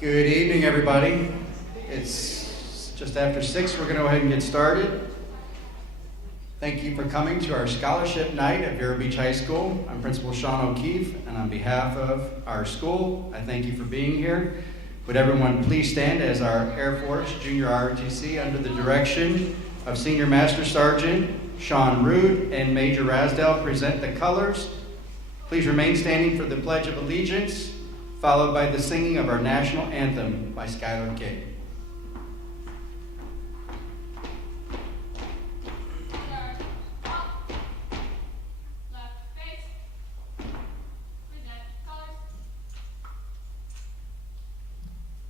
Good evening, everybody. It's just after 6. We're going to go ahead and get started. Thank you for coming to our scholarship night at Vero Beach High School. I'm Principal Sean O'Keefe, and on behalf of our school, I thank you for being here. Would everyone please stand as our Air Force Junior ROTC, under the direction of Senior Master Sergeant Sean Rood and Major Rasdell, present the colors. Please remain standing for the Pledge of Allegiance, followed by the singing of our national anthem by Skylar Kay.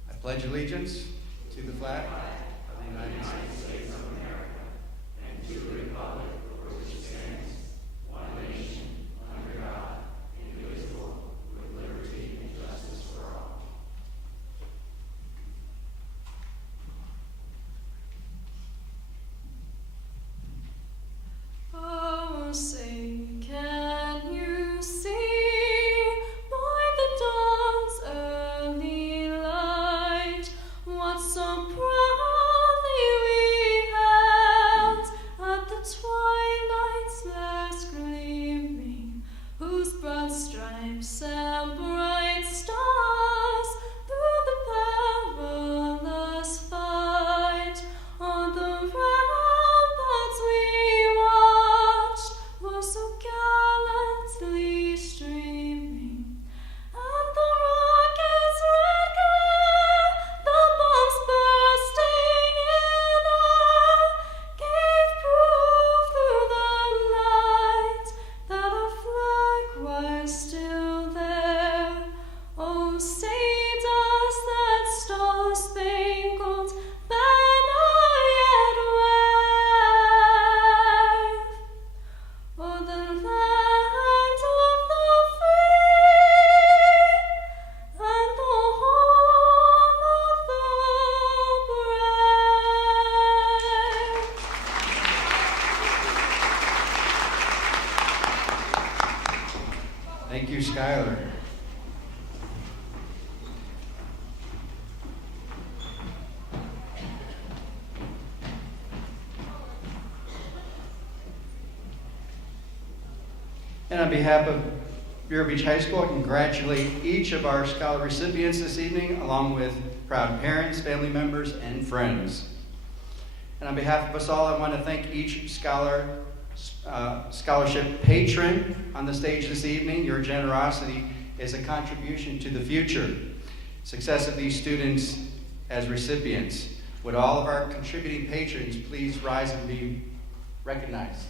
I pledge allegiance to the flag of the United States of America and to the republic for which it stands, one nation, under God, indivisible, with liberty and justice for all. Oh, say, can you see by the dawn's early light what so proudly we hailed at the twilight's last gleaming, whose broad stripes and bright stars through the perilous fight on the ramparts we watched were so gallantly streaming, and the rocket's red glare, the bombs bursting in air, gave proof through the night that our flag was still there. Oh, say does that star-spangled banner yet wave o'er the land of the free and the home of the brave? Thank you, Skylar. And on behalf of Vero Beach High School, I congratulate each of our scholar recipients this evening, along with proud parents, family members, and friends. And on behalf of us all, I want to thank each scholarship patron on the stage this evening. Your generosity is a contribution to the future success of these students as recipients. Would all of our contributing patrons please rise and be recognized?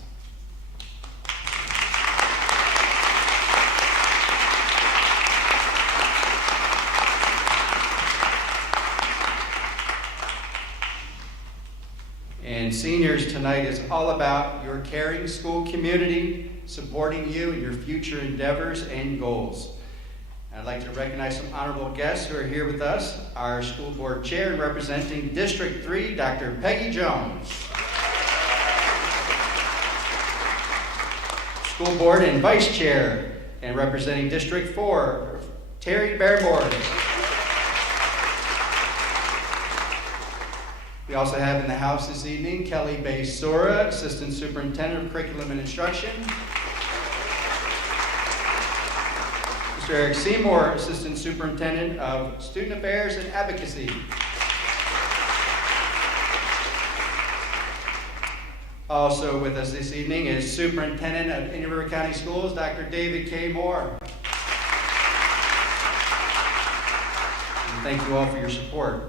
And seniors, tonight is all about your caring school community, supporting you in your future endeavors and goals. I'd like to recognize some honorable guests who are here with us. Our school board chair representing District 3, Dr. Peggy Jones. School board and vice chair, and representing District 4, Terry Bareboard. We also have in the house this evening Kelly Bay-Sora, Assistant Superintendent of Curriculum and Instruction. Mr. Eric Seymour, Assistant Superintendent of Student Affairs and Advocacy. Also with us this evening is Superintendent of Indian River County Schools, Dr. David K. Moore. And thank you all for your support.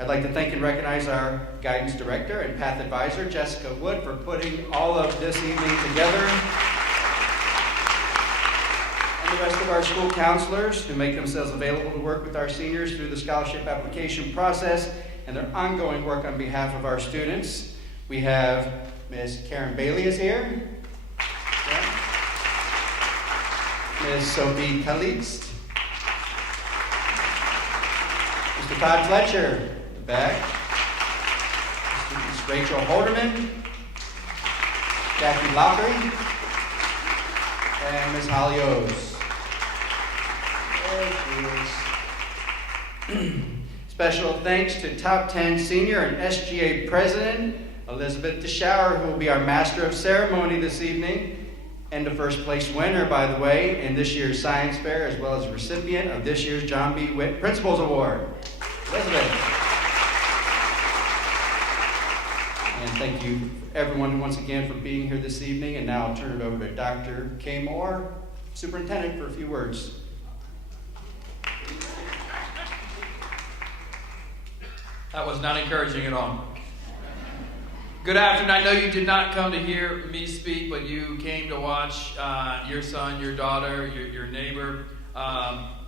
I'd like to thank and recognize our guidance director and path advisor, Jessica Wood, for putting all of this evening together. And the rest of our school counselors who make themselves available to work with our seniors through the scholarship application process and their ongoing work on behalf of our students. We have Ms. Karen Bailey is here. Yeah. Ms. Sophie Kalitz. Mr. Todd Fletcher. Back. Ms. Rachel Holderman, Jackie Lockery, and Ms. Holly O's. There she is. Special thanks to Top 10 Senior and SGA President Elizabeth DeShower, who will be our Master of Ceremony this evening, and the first place winner, by the way, in this year's Science Fair, as well as recipient of this year's John B. Witt Principals Award. Elizabeth. And thank you, everyone, once again, for being here this evening. And now I'll turn it over to Dr. Kay Moore, Superintendent, for a few words. That was not encouraging at all. Good afternoon. I know you did not come to hear me speak, but you came to watch your son, your daughter, your neighbor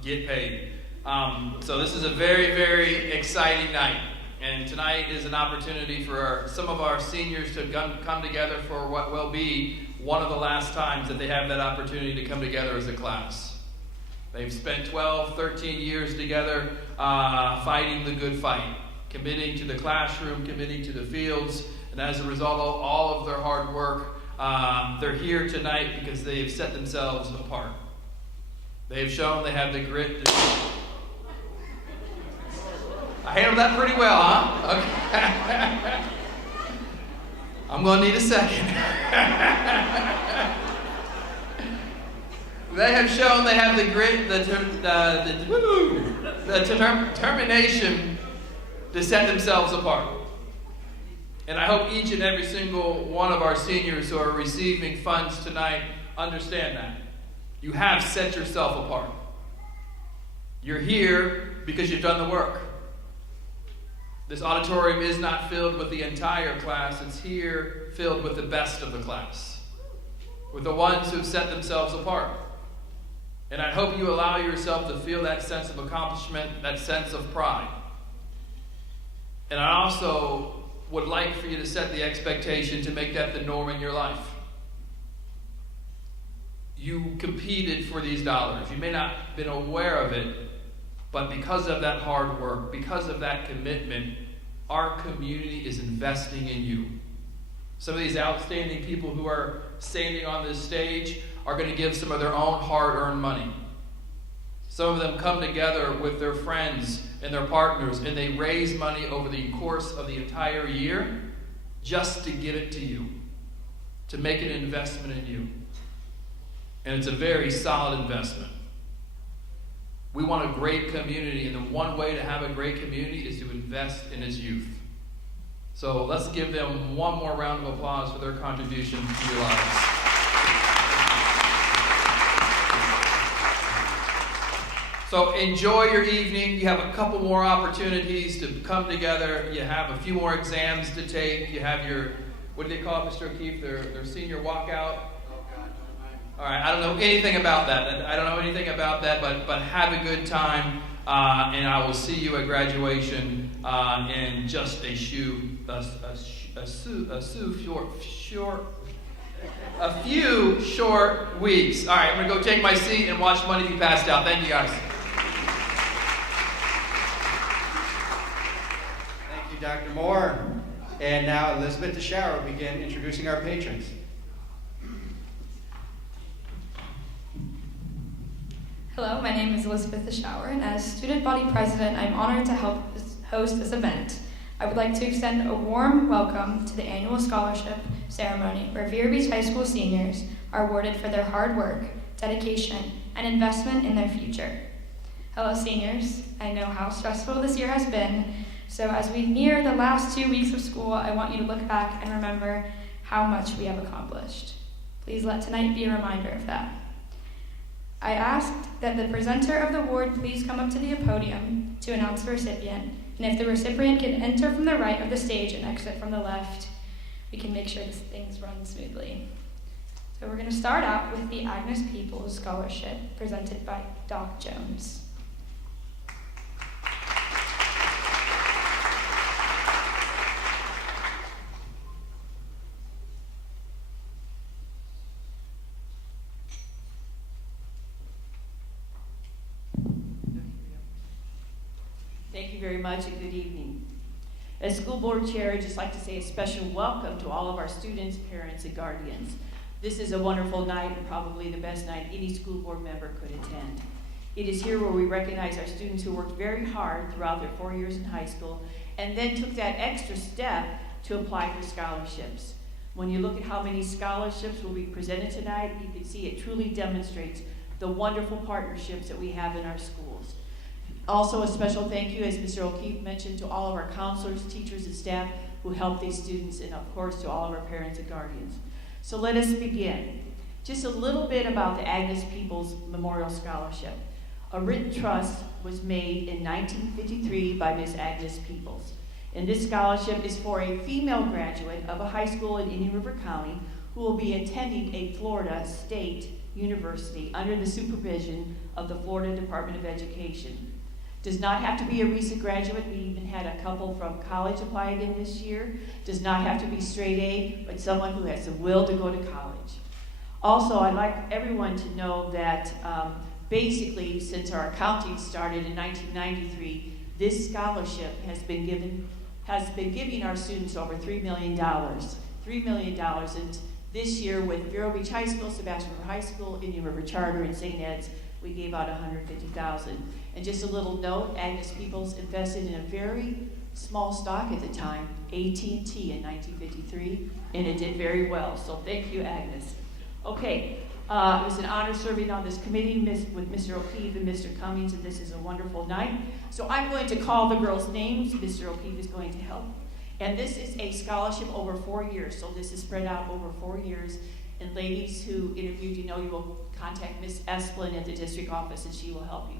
get paid. So this is a very, very exciting night. And tonight is an opportunity for some of our seniors to come together for what will be one of the last times that they have that opportunity to come together as a class. They've spent 12, 13 years together fighting the good fight, committing to the classroom, committing to the fields, and as a result of all of their hard work, they're here tonight because they have set themselves apart. They have shown they have the grit. I handled that pretty well, huh? Okay. I'm going to need a second. They have shown they have the grit, the determination to set themselves apart. And I hope each and every single one of our seniors who are receiving funds tonight understand that. You have set yourself apart. You're here because you've done the work. This auditorium is not filled with the entire class. It's here filled with the best of the class, with the ones who've set themselves apart. And I hope you allow yourself to feel that sense of accomplishment, that sense of pride. And I also would like for you to set the expectation to make that the norm in your life. You competed for these dollars. You may not have been aware of it, but because of that hard work, because of that commitment, our community is investing in you. Some of these outstanding people who are standing on this stage are going to give some of their own hard-earned money. Some of them come together with their friends and their partners, and they raise money over the course of the entire year just to give it to you, to make an investment in you. And it's a very solid investment. We want a great community, and the one way to have a great community is to invest in its youth. So let's give them one more round of applause for their contribution to your lives. So enjoy your evening. You have a couple more opportunities to come together. You have a few more exams to take. You have your, what do they call it, Mr. O'Keefe, their senior walkout? All right, I don't know anything about that. But have a good time, and I will see you at graduation in just a few short weeks. All right, I'm gonna go take my seat and watch money be passed out. Thank you, guys. Thank you, Dr. Moore. And now Elizabeth DeShower will begin introducing our patrons. Hello, my name is Elizabeth DeShower, and as Student Body President, I'm honored to help host this event. I would like to extend a warm welcome to the annual scholarship ceremony where Vero Beach High School seniors are awarded for their hard work, dedication, and investment in their future. Hello, seniors. I know how stressful this year has been, so as we near the last 2 weeks of school, I want you to look back and remember how much we have accomplished. Please let tonight be a reminder of that. I asked that the presenter of the award please come up to the podium to announce the recipient, and if the recipient can enter from the right of the stage and exit from the left, we can make sure things run smoothly. So we're going to start out with the Agnes Peoples Scholarship presented by Doc Jones. Thank you very much and good evening. As school board chair, I'd just like to say a special welcome to all of our students, parents, and guardians. This is a wonderful night and probably the best night any school board member could attend. It is here where we recognize our students who worked very hard throughout their 4 years in high school and then took that extra step to apply for scholarships. When you look at how many scholarships will be presented tonight, you can see it truly demonstrates the wonderful partnerships that we have in our schools. Also, a special thank you, as Mr. O'Keefe mentioned, to all of our counselors, teachers, and staff who help these students, and of course to all of our parents and guardians. So let us begin. Just a little bit about the Agnes Peoples Memorial Scholarship. A written trust was made in 1953 by Miss Agnes Peoples. And this scholarship is for a female graduate of a high school in Indian River County who will be attending a Florida State University under the supervision of the Florida Department of Education. Does not have to be a recent graduate. We even had a couple from college apply again this year. Does not have to be straight A, but someone who has the will to go to college. Also, I'd like everyone to know that basically, since our accounting started in 1993, this scholarship has been giving our students over $3 million. $3 million. And this year with Vero Beach High School, Sebastian River High School, Indian River Charter, and St. Ed's, we gave out $150,000. And just a little note, Agnes Peoples invested in a very small stock at the time, AT&T in 1953, and it did very well. So thank you, Agnes. Okay, it was an honor serving on this committee with Mr. O'Keefe and Mr. Cummings, and this is a wonderful night. So I'm going to call the girls' names. Mr. O'Keefe is going to help. And this is a scholarship over 4 years, so this is spread out over 4 years. And ladies who interviewed, you will contact Miss Esplin at the district office, and she will help you.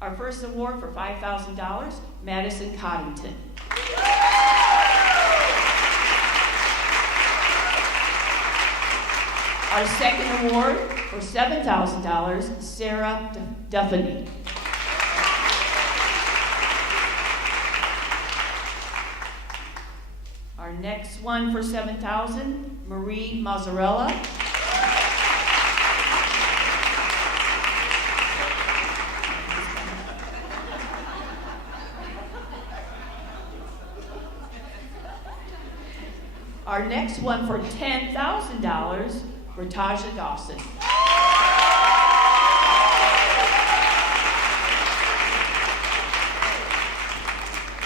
Our first award for $5,000, Madison Coddington. Our second award for $7,000, Sarah Duffany. Our next one for $7,000, Marie Mazzarella. Our next one for $10,000, Ratasha Dawson.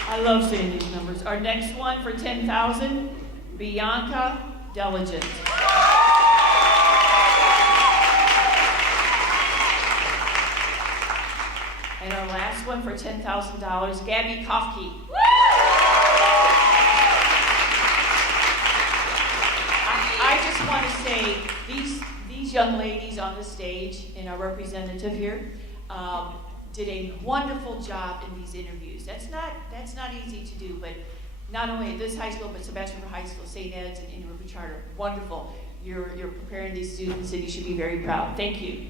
I love saying these numbers. Our next one for $10,000, Bianca Diligent. And our last one for $10,000, Gabby Kofke. I just want to say these young ladies on the stage and our representative here did a wonderful job in these interviews. That's not easy to do, but not only at this high school, but Sebastian River High School, St. Ed's, and Indian River Charter. Wonderful. You're preparing these students, and you should be very proud. Thank you.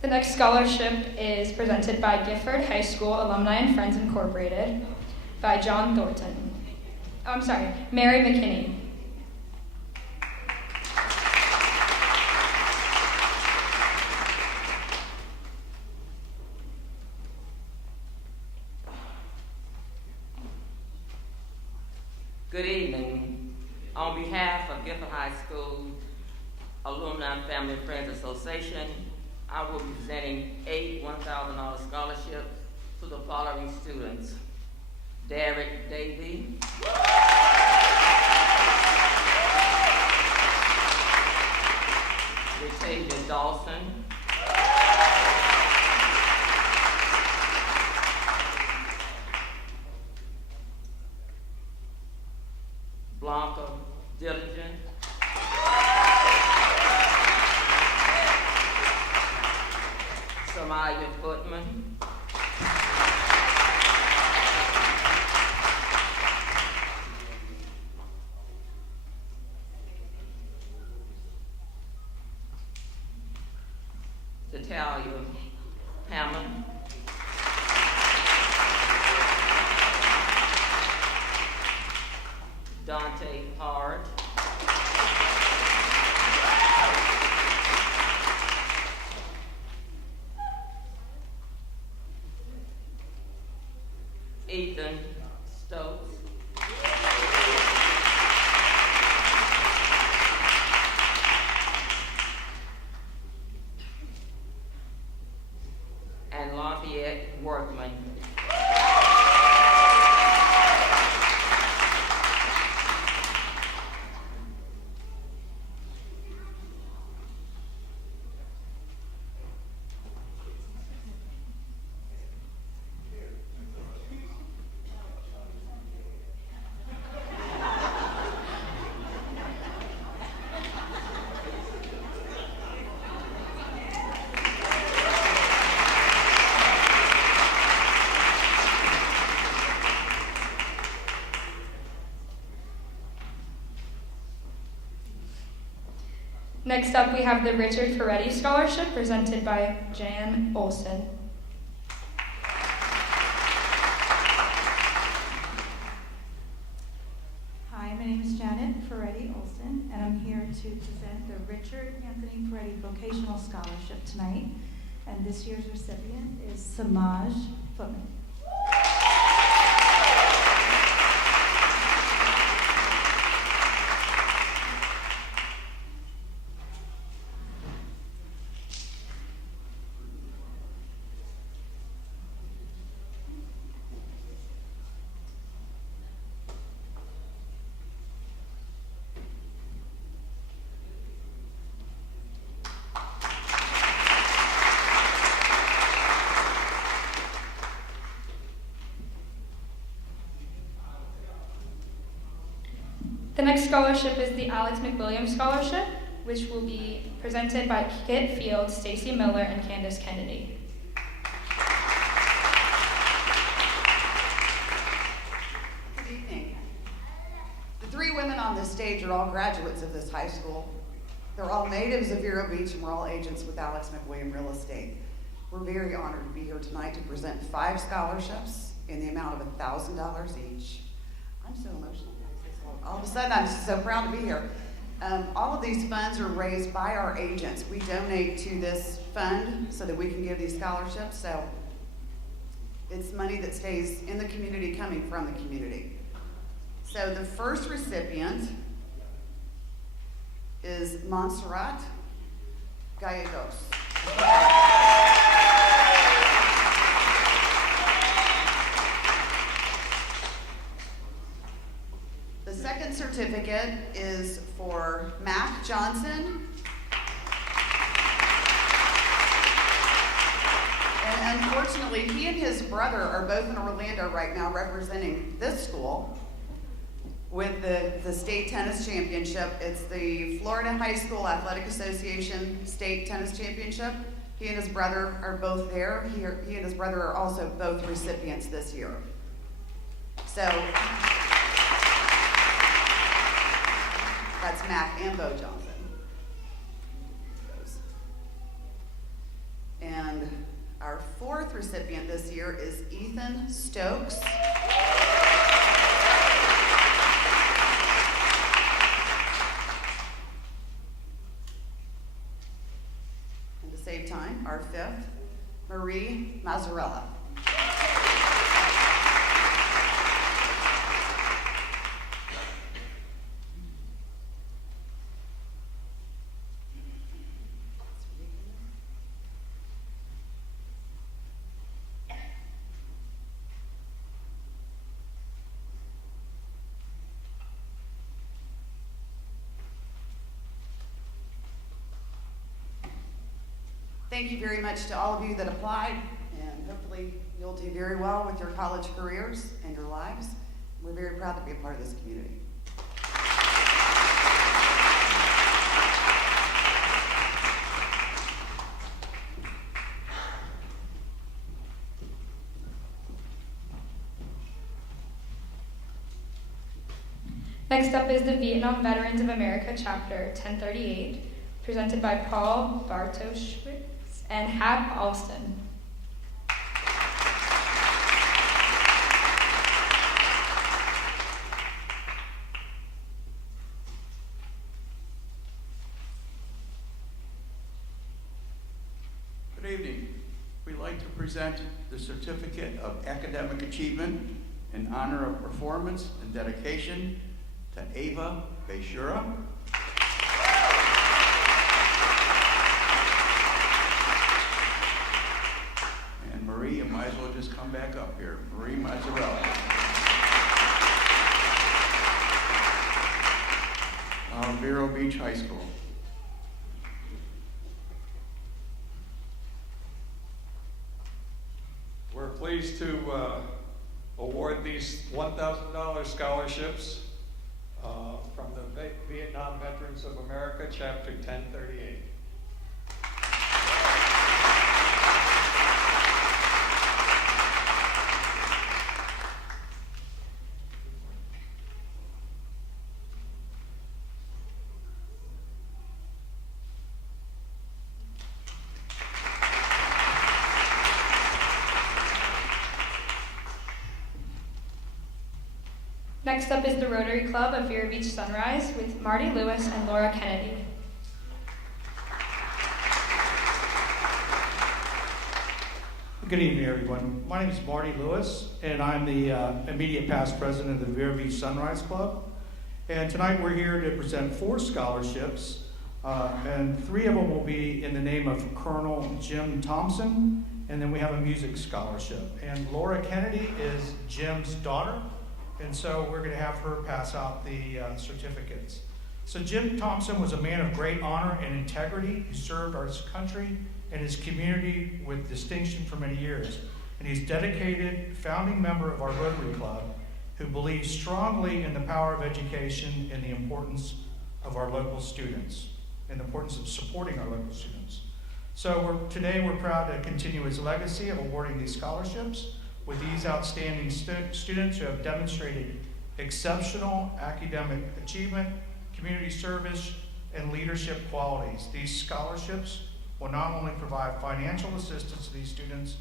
The next scholarship is presented by Gifford High School Alumni and Friends Incorporated by John Thornton. Mary McKinney. Good evening. On behalf of Gifford High School Alumni Family and Friends Association, I will be presenting 8 $1,000 scholarships to the following students: Derek Davey, Latavia Dawson, Blanca Diligent, Samaya Footman, Natalia Hammond, Dante Hart, Ethan and Lafayette Workman. Next up, we have the Richard Ferretti Scholarship presented by Jan Olson. Hi, my name is Janet Ferretti Olson, and I'm here to present the Richard Anthony Ferretti Vocational Scholarship tonight. And this year's recipient is Samaj Footman. The next scholarship is the Alex McWilliams Scholarship, which will be presented by Kit Fields, Stacy Miller, and Candace Kennedy. Good evening. The three women on this stage are all graduates of this high school. They're all natives of Vero Beach, and we're all agents with Alex McWilliams Real Estate. We're very honored to be here tonight to present 5 scholarships in the amount of $1,000 each. I'm so emotional. All of a sudden, I'm just so proud to be here. All of these funds are raised by our agents. We donate to this fund so that we can give these scholarships. So it's money that stays in the community, coming from the community. So the first recipient is Montserrat Gallegos. The second certificate is for Mac Johnson. And unfortunately, he and his brother are both in Orlando right now representing this school with the state tennis championship. It's the Florida High School Athletic Association State Tennis Championship. He and his brother are both there. He and his brother are also both recipients this year. So that's Mac and Bo Johnson. And our fourth recipient this year is Ethan Stokes. And to save time, our fifth, Marie Mazzarella. Thank you very much to all of you that applied, and hopefully you'll do very well with your college careers and your lives. We're very proud to be a part of this community. Next up is the Vietnam Veterans of America Chapter 1038, presented by Paul Bartoshwitz and Hap Alston. Good evening. We'd like to present the Certificate of Academic Achievement in honor of performance and dedication to Ava Beshura. Beach High School. We're pleased to award these $1,000 scholarships from the Vietnam Veterans of America, Chapter 1038. Next up is the Rotary Club of Vero Beach Sunrise with Marty Lewis and Laura Kennedy. Good evening, everyone. My name is Marty Lewis, and I'm the immediate past president of the Vero Beach Sunrise Club. And tonight we're here to present 4 scholarships, and 3 of them will be in the name of Colonel Jim Thompson, and then we have a music scholarship. And Laura Kennedy is Jim's daughter, and so we're going to have her pass out the certificates. So Jim Thompson was a man of great honor and integrity who served our country and his community with distinction for many years. And he's a dedicated founding member of our Rotary Club who believes strongly in the power of education and the importance of our local students and the importance of supporting our local students. So today we're proud to continue his legacy of awarding these scholarships with these outstanding students who have demonstrated exceptional academic achievement, community service, and leadership qualities. These scholarships will not only provide financial assistance to these students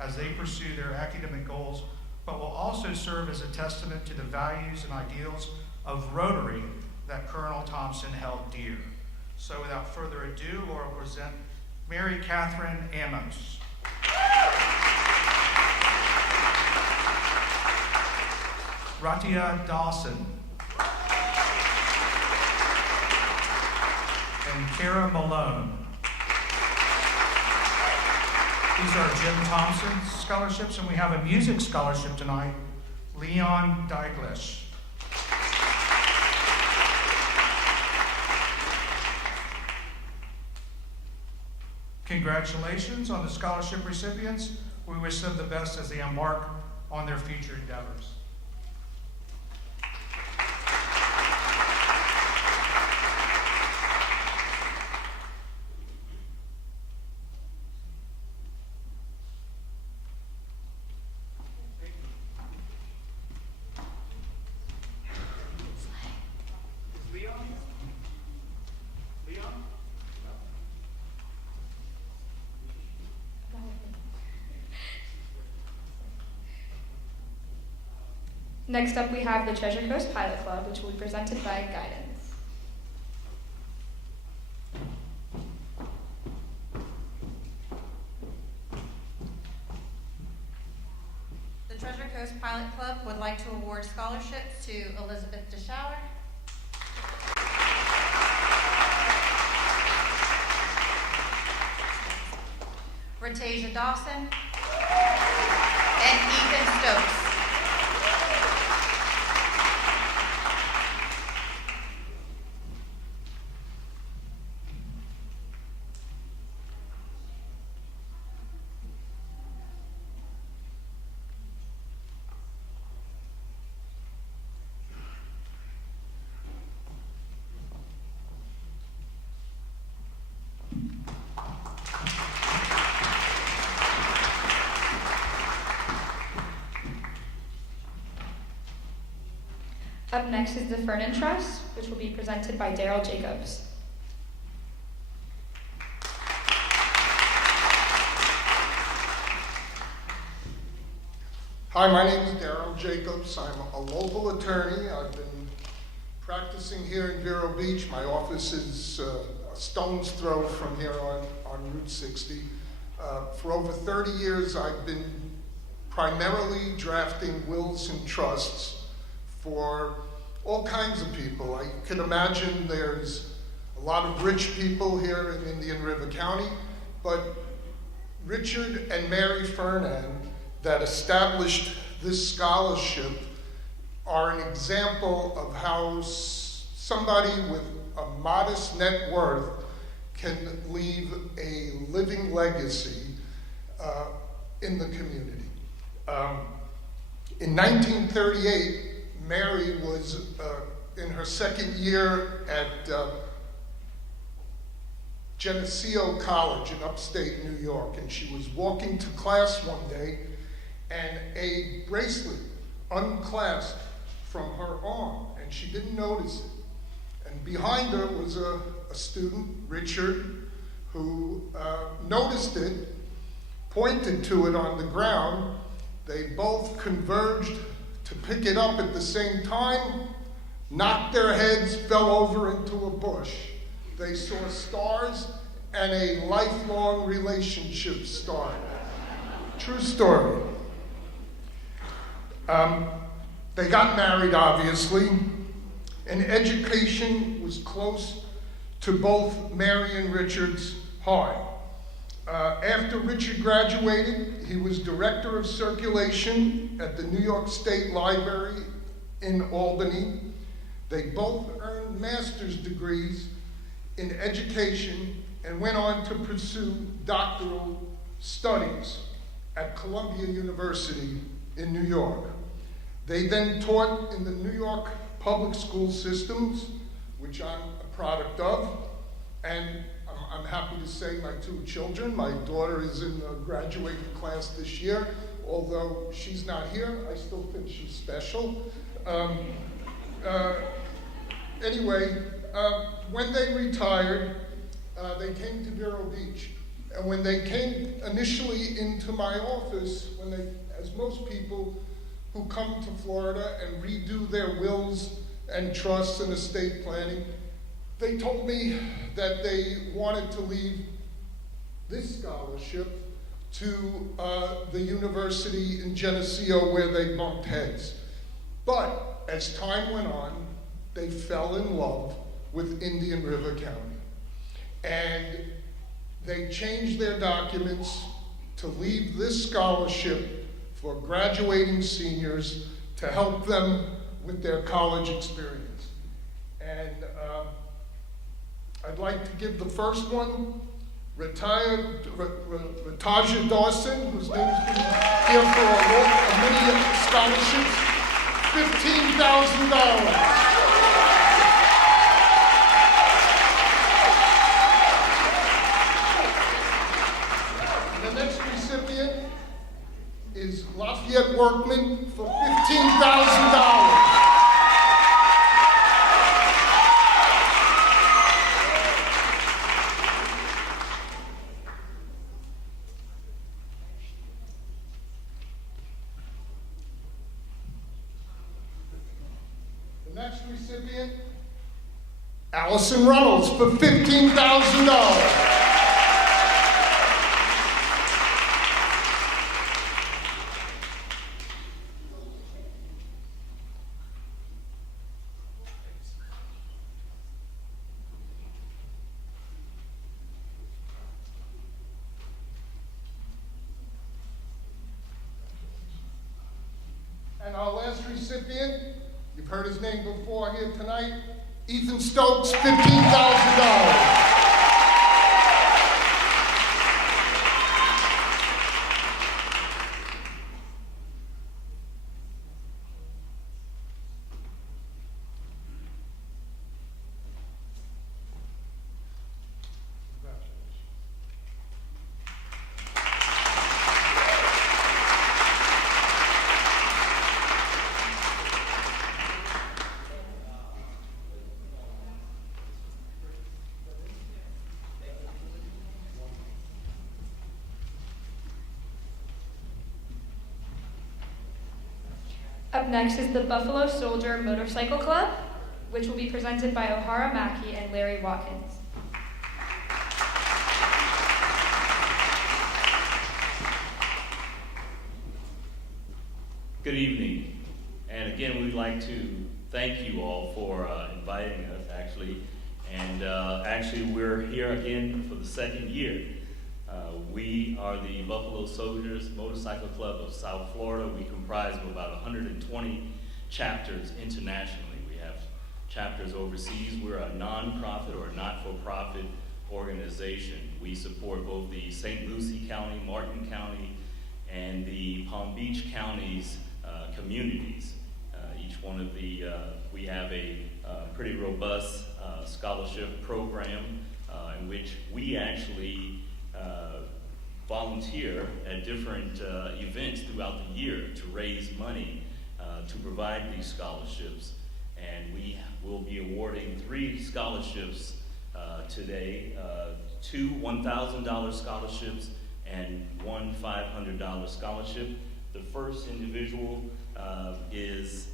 as they pursue their academic goals, but will also serve as a testament to the values and ideals of Rotary that Colonel Thompson held dear. So without further ado, Laura will present Mary Catherine Amos. Ratia Dawson. And Kara Malone. These are Jim Thompson scholarships, and we have a music scholarship tonight, Leon Daiglish. Congratulations on the scholarship recipients. We wish them the best as they embark on their future endeavors. Next up, we have the Treasure Coast Pilot Club, which will be presented by Guidance. The Treasure Coast Pilot Club would like to award scholarships to Elizabeth DeShower, Ratasia Dawson, and Ethan Stokes. Up next is the Fernan Trust, which will be presented by Daryl Jacobs. Hi, my name is Daryl Jacobs. I'm a local attorney. I've been practicing here in Vero Beach. My office is a stone's throw from here on Route 60. For over 30 years, I've been primarily drafting wills and trusts for all kinds of people. I can imagine there's a lot of rich people here in Indian River County, but Richard and Mary Fernan that established this scholarship are an example of how somebody with a modest net worth can leave a living legacy in the community. In 1938, Mary was in her second year at Geneseo College in upstate New York, and she was walking to class one day, and a bracelet unclasped from her arm, and she didn't notice it. And behind her was a student, Richard, who noticed it, pointed to it on the ground. They both converged to pick it up at the same time, knocked their heads, fell over into a bush. They saw stars, and a lifelong relationship started. True story. They got married, obviously, and education was close to both Mary and Richard's heart. After Richard graduated, he was director of circulation at the New York State Library in Albany. They both earned master's degrees in education and went on to pursue doctoral studies at Columbia University in New York. They then taught in the New York public school systems, which I'm a product of, and I'm happy to say my two children, my daughter is in the graduating class this year, although she's not here, I still think she's special. Anyway, when they retired, they came to Vero Beach. And when they came initially into my office, as most people who come to Florida and redo their wills and trusts and estate planning, they told me that they wanted to leave this scholarship to the university in Geneseo where they bumped heads. But as time went on, they fell in love with Indian River County. And they changed their documents to leave this scholarship for graduating seniors to help them with their college experience. And I'd like to give the first one, retired Rataja Dawson, whose name's been here for many scholarships, $15,000. Is Lafayette Workman for $15,000. The next recipient, Allison Reynolds for $15,000. And our last recipient, you've heard his name before here tonight, Ethan Stokes, $15,000. Up next is the Buffalo Soldier Motorcycle Club, which will be presented by O'Hara Mackey and Larry Watkins. Good evening, and again we'd like to thank you all for inviting us actually, and actually we're here again for the second year. We are the Buffalo Soldiers Motorcycle Club of South Florida. We comprise of about 120 chapters internationally. We have chapters overseas. We're a nonprofit or not-for-profit organization. We support both the St. Lucie County, Martin County, and the Palm Beach counties communities. Each one of the, we have a pretty robust scholarship program in which we actually volunteer at different events throughout the year to raise money to provide these scholarships. And we will be awarding 3 scholarships today, 2 $1,000 scholarships and 1 $500 scholarship. The first individual is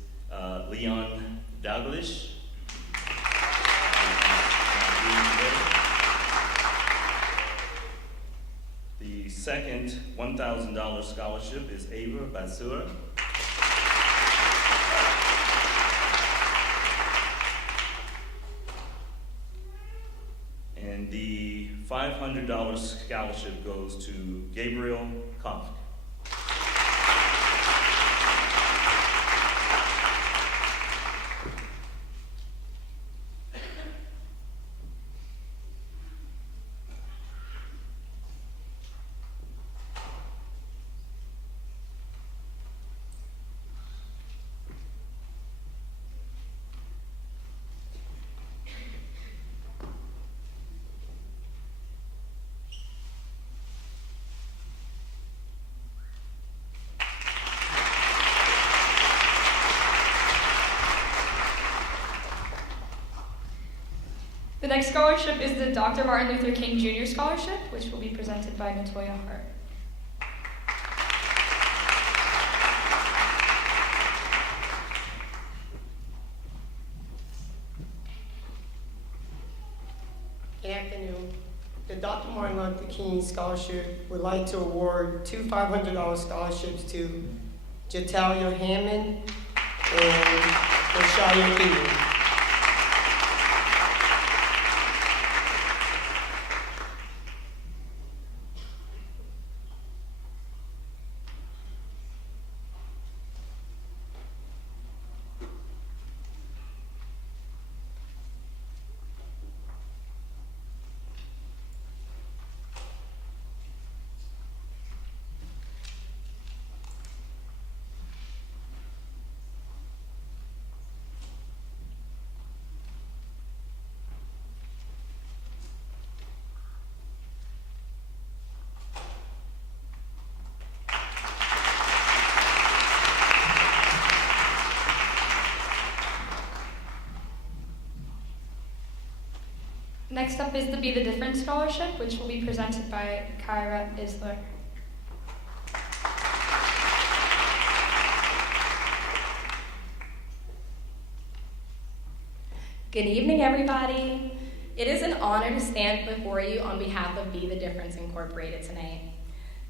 Leon Douglas. The second $1,000 scholarship is Ava Basura. And the $500 scholarship goes to Gabriel Kampf. The next scholarship is the Dr. Martin Luther King Jr. Scholarship, which will be presented by Natoya Hart. Good afternoon. The Dr. Martin Luther King Scholarship would like to award 2 $500 scholarships to Jatalia Hammond and Rashaya King. Next up is the Be the Difference Scholarship, which will be presented by Kyra Isler. Good evening, everybody. It is an honor to stand before you on behalf of Be the Difference Incorporated tonight.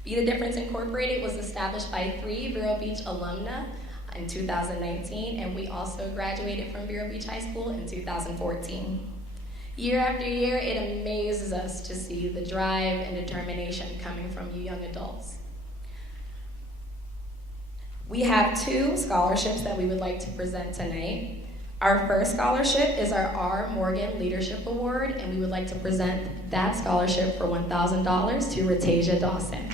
Be the Difference Incorporated was established by 3 Vero Beach alumna in 2019, and we also graduated from Vero Beach High School in 2014. Year after year, it amazes us to see the drive and determination coming from you young adults. We have 2 scholarships that we would like to present tonight. Our first scholarship is our R. Morgan Leadership Award, and we would like to present that scholarship for $1,000 to Ratasia Dawson.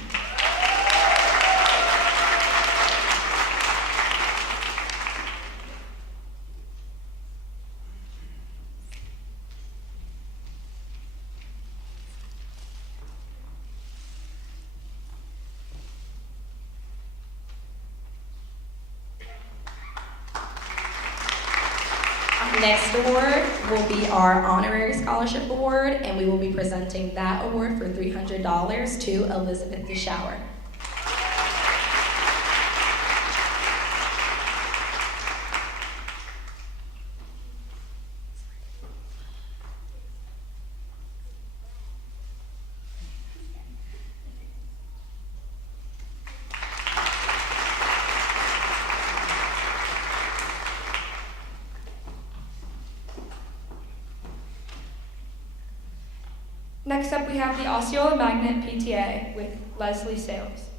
Next award will be our Honorary Scholarship Award, and we will be presenting that award for $300 to Elizabeth DeShower. Next up, we have the Osceola Magnet PTA with Leslie Sales.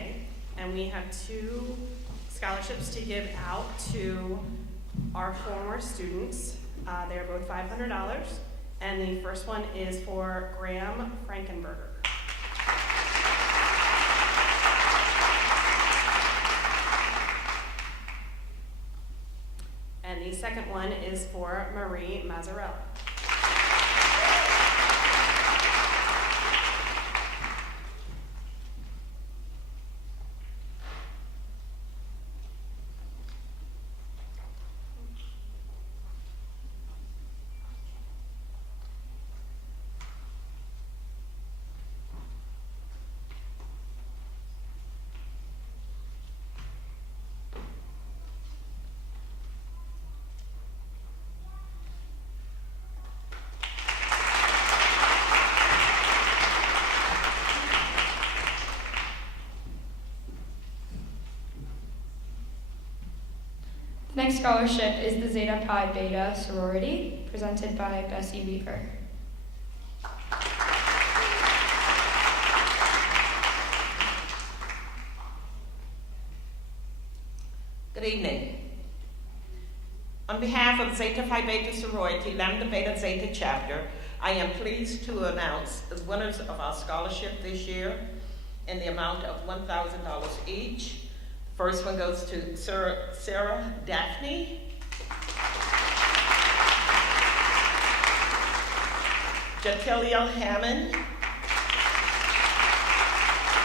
today, and we have 2 scholarships to give out to our former students. They're both $500, and the first one is for Graham Frankenberger. And the second one is for Marie Mazzarella. The next scholarship is the Zeta Pi Beta sorority, presented by Bessie Weaver. Good evening. On behalf of Zeta Phi Beta sorority, Lambda Beta Zeta chapter, I am pleased to announce the winners of our scholarship this year in the amount of $1,000 each. First one goes to Sarah Daphne, Jatilia Hammond,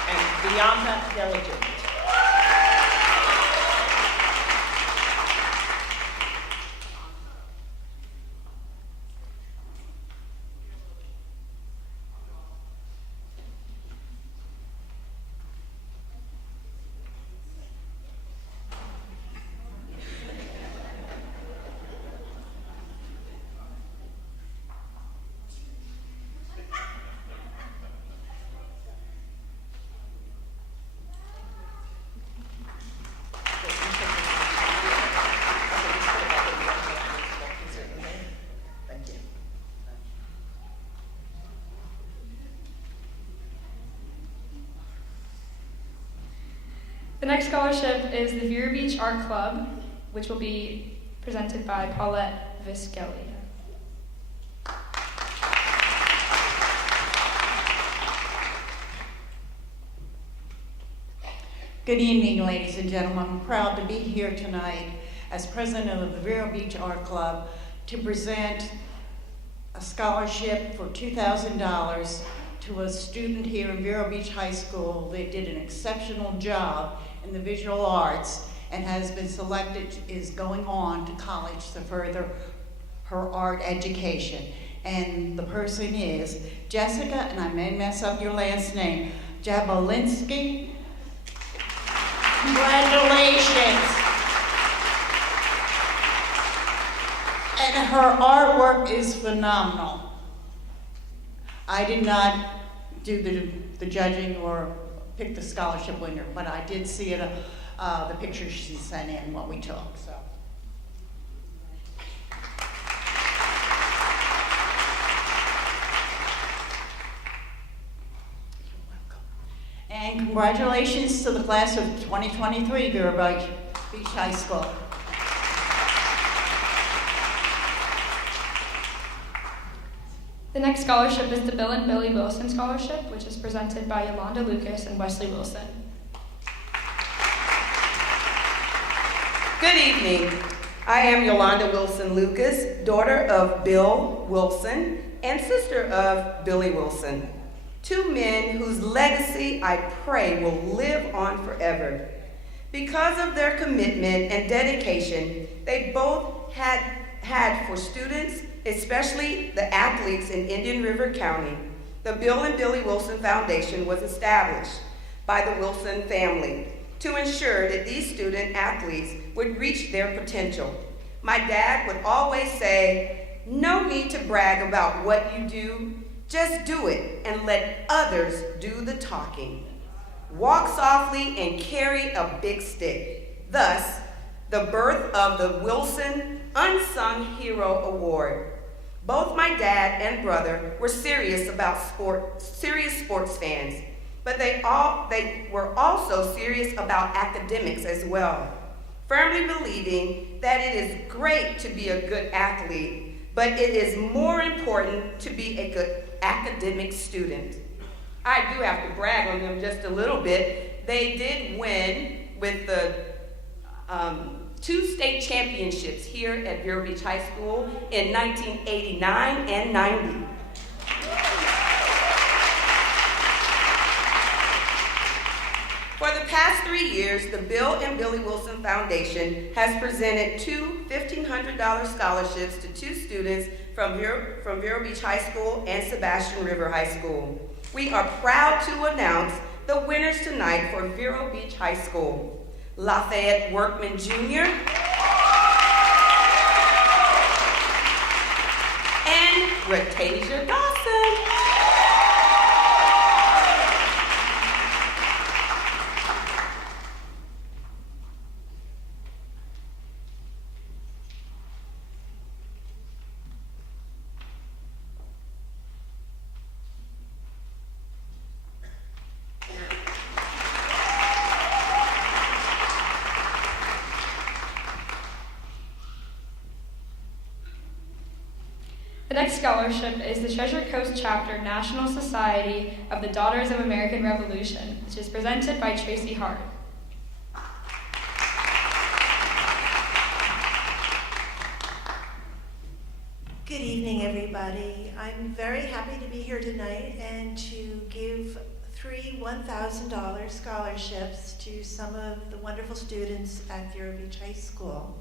and Bianca Diligent. The next scholarship is the Vero Beach Art Club, which will be presented by Paulette Viscelli. Good evening, ladies and gentlemen. I'm proud to be here tonight as president of the Vero Beach Art Club to present a scholarship for $2,000 to a student here in Vero Beach High School. They did an exceptional job in the visual arts and has been selected, is going on to college to further her art education. And the person is Jessica, and I may mess up your last name, Jabolinsky. Congratulations. And her artwork is phenomenal. I did not do the judging or pick the scholarship winner, but I did see it, the pictures she sent in, what we took. So. And congratulations to the class of 2023, Vero Beach High School. The next scholarship is the Bill and Billy Wilson Scholarship, which is presented by Yolanda Lucas and Wesley Wilson. Good evening. I am Yolanda Wilson Lucas, daughter of Bill Wilson and sister of Billy Wilson. 2 men whose legacy I pray will live on forever. Because of their commitment and dedication they both had for students, especially the athletes in Indian River County, the Bill and Billy Wilson Foundation was established by the Wilson family to ensure that these student athletes would reach their potential. My dad would always say, "No need to brag about what you do, just do it and let others do the talking. Walk softly and carry a big stick." Thus, the birth of the Wilson Unsung Hero Award. Both my dad and brother were serious sports fans. but they were also serious about academics as well, firmly believing that it is great to be a good athlete, but it is more important to be a good academic student. I do have to brag on them just a little bit. They did win with the 2 state championships here at Vero Beach High School in 1989 and 90. For the past 3 years, the Bill and Billy Wilson Foundation has presented 2 $1,500 scholarships to 2 students from Vero Beach High School and Sebastian River High School. We are proud to announce the winners tonight for Vero Beach High School: Lafayette Workman Jr. and Ratasia Dawson. The next scholarship is the Treasure Coast Chapter National Society of the Daughters of American Revolution, which is presented by Tracy Hart. Good evening, everybody. I'm very happy to be here tonight and to give 3 $1,000 scholarships to some of the wonderful students at Vero Beach High School.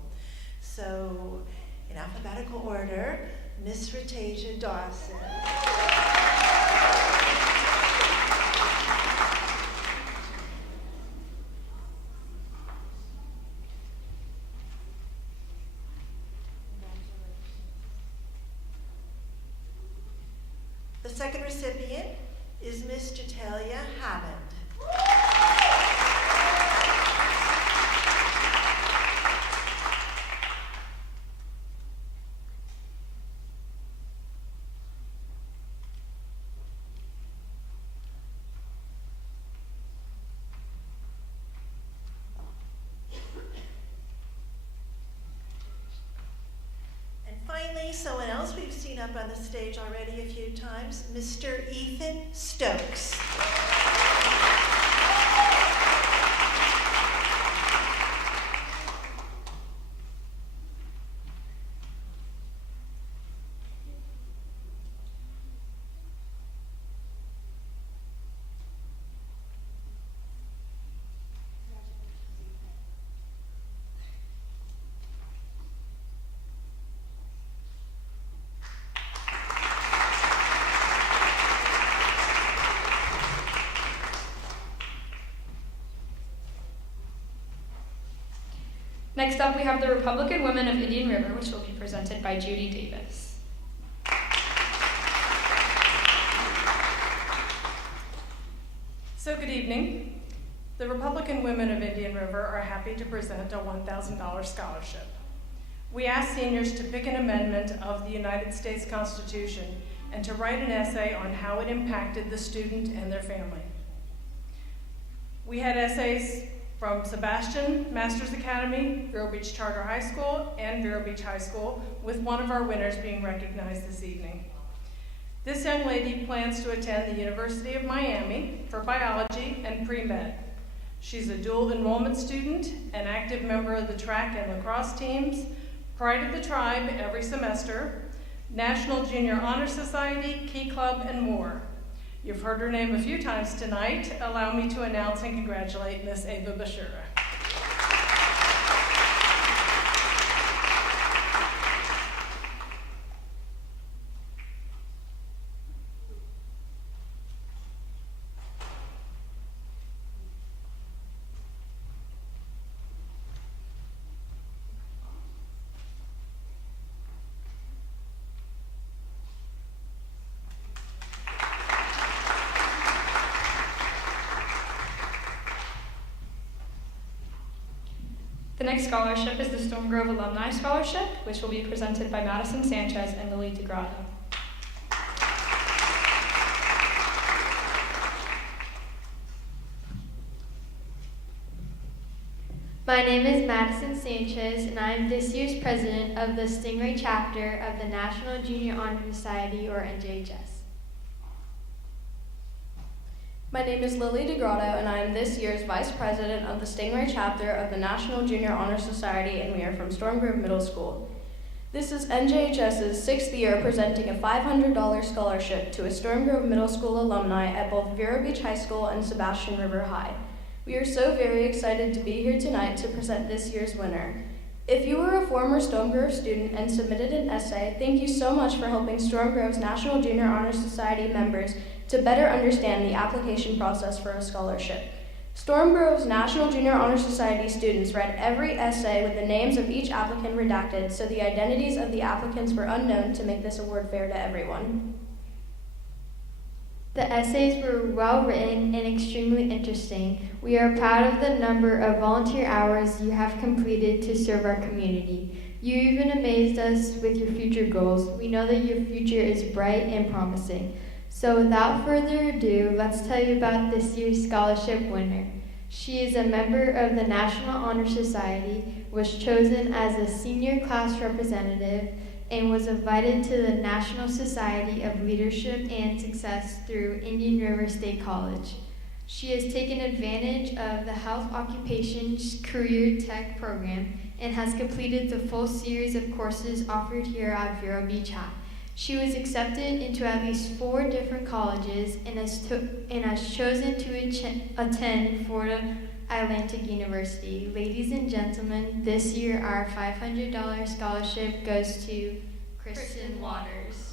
So, in alphabetical order, Miss Ratasia Dawson. The second recipient is Miss Jatalia Hammond. Finally, someone else we've seen up on the stage already a few times, Mr. Ethan Stokes. Next up, we have the Republican Women of Indian River, which will be presented by Judy Davis. So good evening. The Republican Women of Indian River are happy to present a $1,000 scholarship. We ask seniors to pick an amendment of the United States Constitution and to write an essay on how it impacted the student and their family. We had essays from Sebastian Masters Academy, Vero Beach Charter High School, and Vero Beach High School, with one of our winners being recognized this evening. This young lady plans to attend the University of Miami for biology and pre-med. She's a dual enrollment student, an active member of the track and lacrosse teams, Pride of the Tribe every semester, National Junior Honor Society, Key Club, and more. You've heard her name a few times tonight. Allow me to announce and congratulate Miss Ava Bashura. The next scholarship is the Stone Grove Alumni Scholarship, which will be presented by Madison Sanchez and Lily DeGrotto. My name is Madison Sanchez, and I am this year's president of the Stingray chapter of the National Junior Honor Society, or NJHS. My name is Lily DeGrotto, and I am this year's vice president of the Stingray chapter of the National Junior Honor Society, and we are from Storm Grove Middle School. This is NJHS's 6th year presenting a $500 scholarship to a Storm Grove Middle School alumni at both Vero Beach High School and Sebastian River High. We are so very excited to be here tonight to present this year's winner. If you were a former Storm Grove student and submitted an essay, thank you so much for helping Storm Grove's National Junior Honor Society members to better understand the application process for a scholarship. Storm Grove's National Junior Honor Society students read every essay with the names of each applicant redacted, so the identities of the applicants were unknown to make this award fair to everyone. The essays were well written and extremely interesting. We are proud of the number of volunteer hours you have completed to serve our community. You even amazed us with your future goals. We know that your future is bright and promising. So without further ado, let's tell you about this year's scholarship winner. She is a member of the National Honor Society, was chosen as a senior class representative, and was invited to the National Society of Leadership and Success through Indian River State College. She has taken advantage of the Health Occupations Career Tech program and has completed the full series of courses offered here at Vero Beach High. She was accepted into at least 4 different colleges and has chosen to attend Florida Atlantic University. Ladies and gentlemen, this year our $500 scholarship goes to Kristen Waters.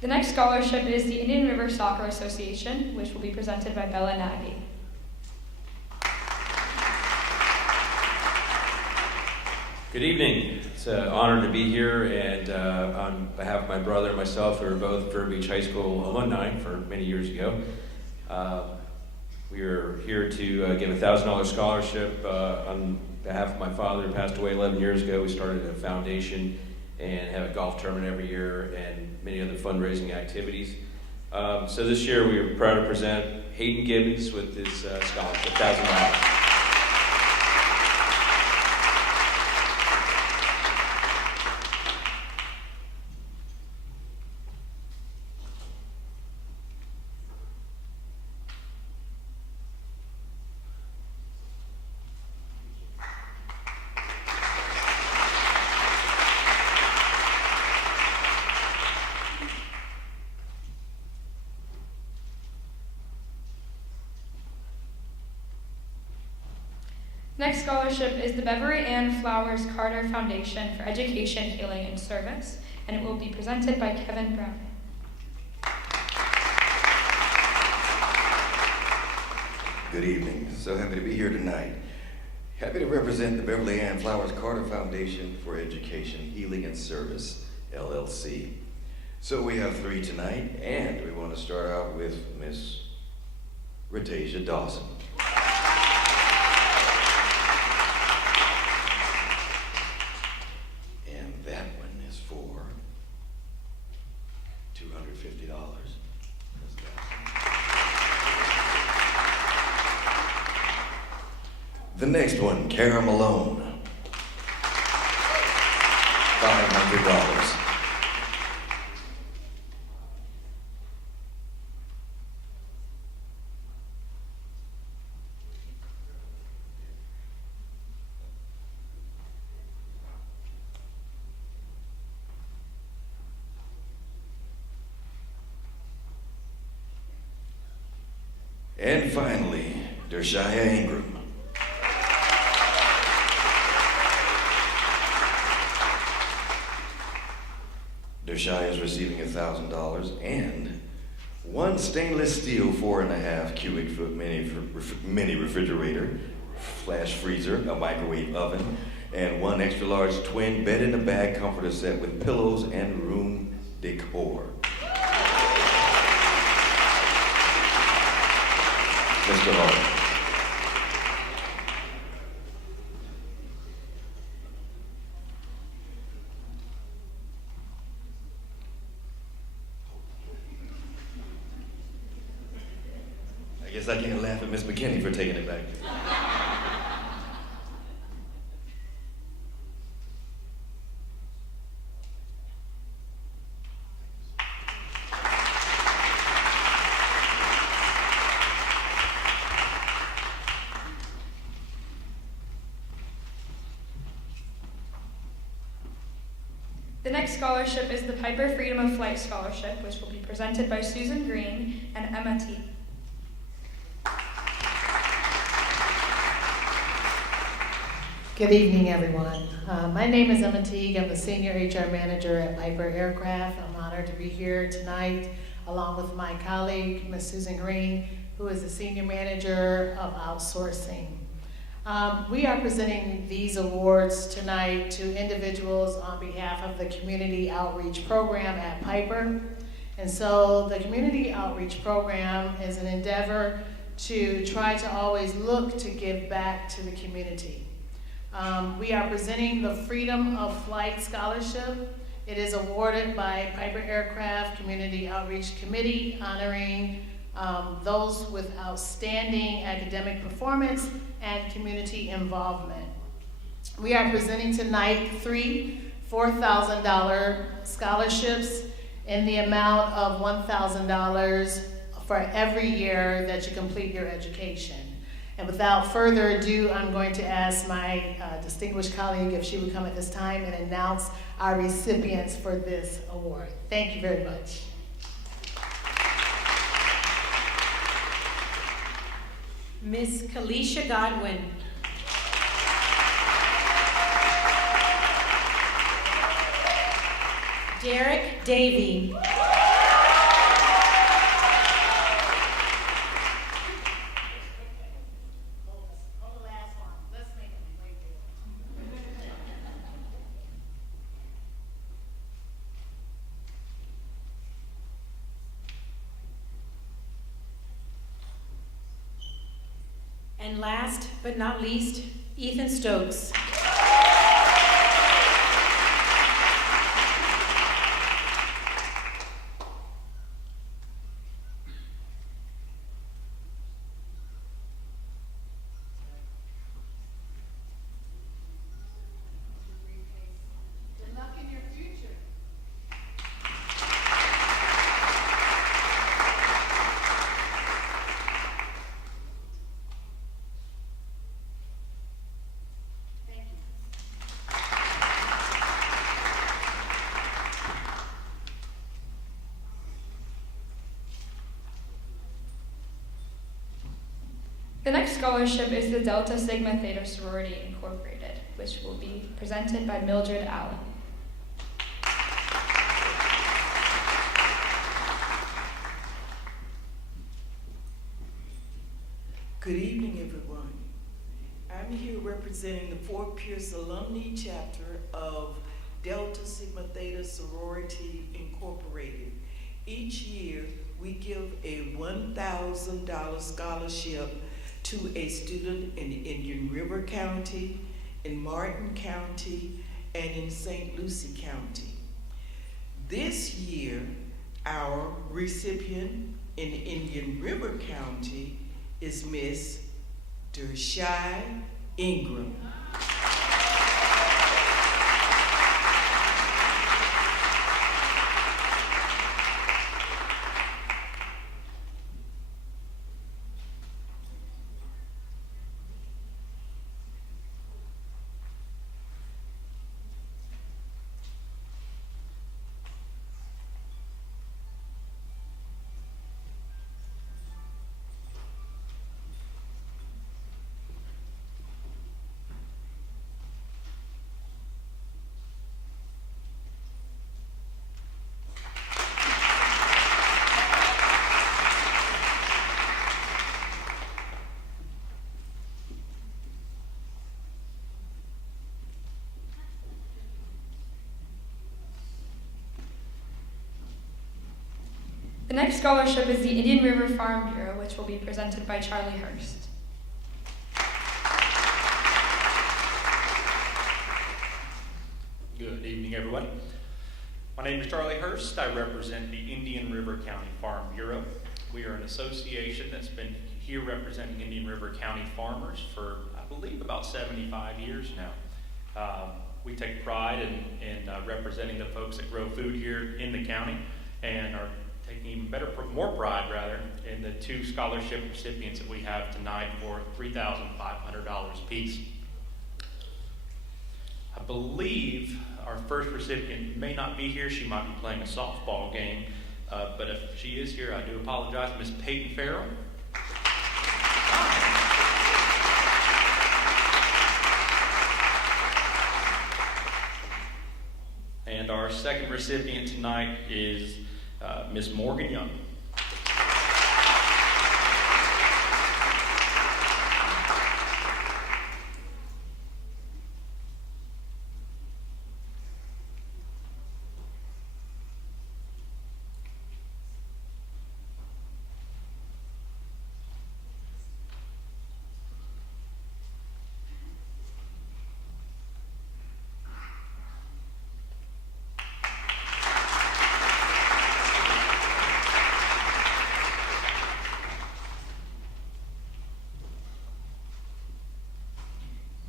The next scholarship is the Indian River Soccer Association, which will be presented by Bella Nagy. Good evening. It's an honor to be here, and on behalf of my brother and myself, we were both Vero Beach High School alumni for many years ago. We are here to give a $1,000 scholarship on behalf of my father, who passed away 11 years ago. We started a foundation and have a golf tournament every year and many other fundraising activities. So this year we are proud to present Hayden Gibbons with this scholarship, $1,000. Next scholarship is the Beverly Ann Flowers Carter Foundation for Education, Healing, and Service, and it will be presented by Kevin Brown. Good evening. So happy to be here tonight. Happy to represent the Beverly Ann Flowers Carter Foundation for Education, Healing, and Service, LLC. So we have 3 tonight, and we want to start out with Miss Ratasia Dawson. And that one is for $250. The next one, Kara Malone, $500. And finally, Dershia Ingram. Dershai is receiving $1,000, and one stainless steel 4.5 cubic foot mini refrigerator, flash freezer, a microwave oven, and one extra large twin bed in a bag comforter set with pillows and room decor. Mr. Hall. I guess I can't laugh at Miss McKinney for taking it back. The next scholarship is the Piper Freedom of Flight Scholarship, which will be presented by Susan Green and Emma T. Good evening, everyone. My name is Emma Teague. I'm the Senior HR Manager at Piper Aircraft. I'm honored to be here tonight along with my colleague, Ms. Susan Green, who is the Senior Manager of Outsourcing. We are presenting these awards tonight to individuals on behalf of the Community Outreach Program at Piper. And so the Community Outreach Program is an endeavor to try to always look to give back to the community. We are presenting the Freedom of Flight Scholarship. It is awarded by Piper Aircraft Community Outreach Committee, honoring those with outstanding academic performance and community involvement. We are presenting tonight 3 $4,000 scholarships in the amount of $1,000 for every year that you complete your education. And without further ado, I'm going to ask my distinguished colleague if she would come at this time and announce our recipients for this award. Thank you very much. Miss Kalisha Godwin. Derek Davey. And last but not least, Ethan Stokes. Good luck in your future. The next scholarship is the Delta Sigma Theta Sorority Incorporated, which will be presented by Mildred Allen. Good evening, everyone. I'm here representing the Fort Pierce Alumni Chapter of Delta Sigma Theta Sorority Incorporated. Each year, we give a $1,000 scholarship to a student in Indian River County, in Martin County, and in St. Lucie County. This year, our recipient in Indian River County is Miss Dershai Ingram. The next scholarship is the Indian River Farm Bureau, which will be presented by Charlie Hurst. Good evening, everyone. My name is Charlie Hurst. I represent the Indian River County Farm Bureau. We are an association that's been here representing Indian River County farmers for, I believe, about 75 years now. We take pride in representing the folks that grow food here in the county, and are taking even more pride rather, in the 2 scholarship recipients that we have tonight for $3,500 apiece. I believe our first recipient may not be here. She might be playing a softball game, but if she is here, I do apologize. Miss Peyton Farrell. And our second recipient tonight is Miss Morgan Young.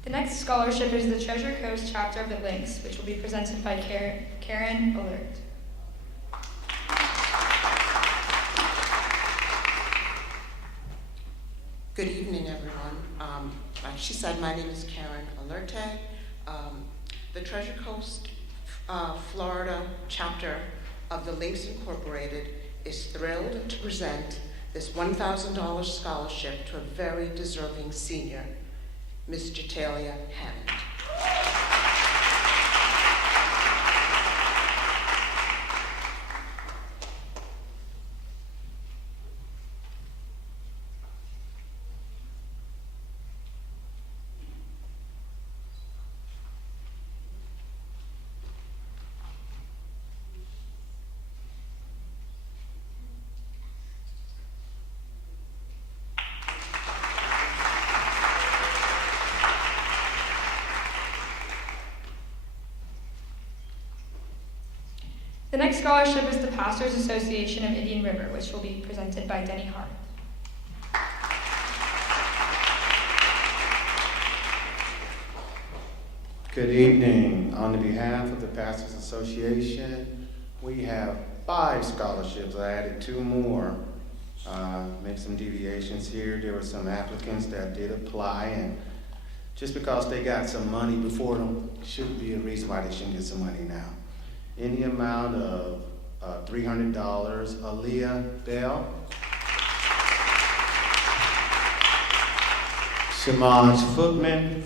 The next scholarship is the Treasure Coast chapter of the Lynx, which will be presented by Karen Alert. Good evening, everyone. Like she said, my name is Karen Alerte. The Treasure Coast, Florida chapter of the Lynx Incorporated is thrilled to present this $1,000 scholarship to a very deserving senior, Ms. Jatalia Hammond. The next scholarship is the Pastors Association of Indian River, which will be presented by Denny Hart. Good evening. On behalf of the Pastors Association, we have 5 scholarships. I added 2 more. Make some deviations here. There were some applicants that did apply, and just because they got some money before them shouldn't be a reason why they shouldn't get some money now. In the amount of $300, Aaliyah Bell, Shamaj Footman,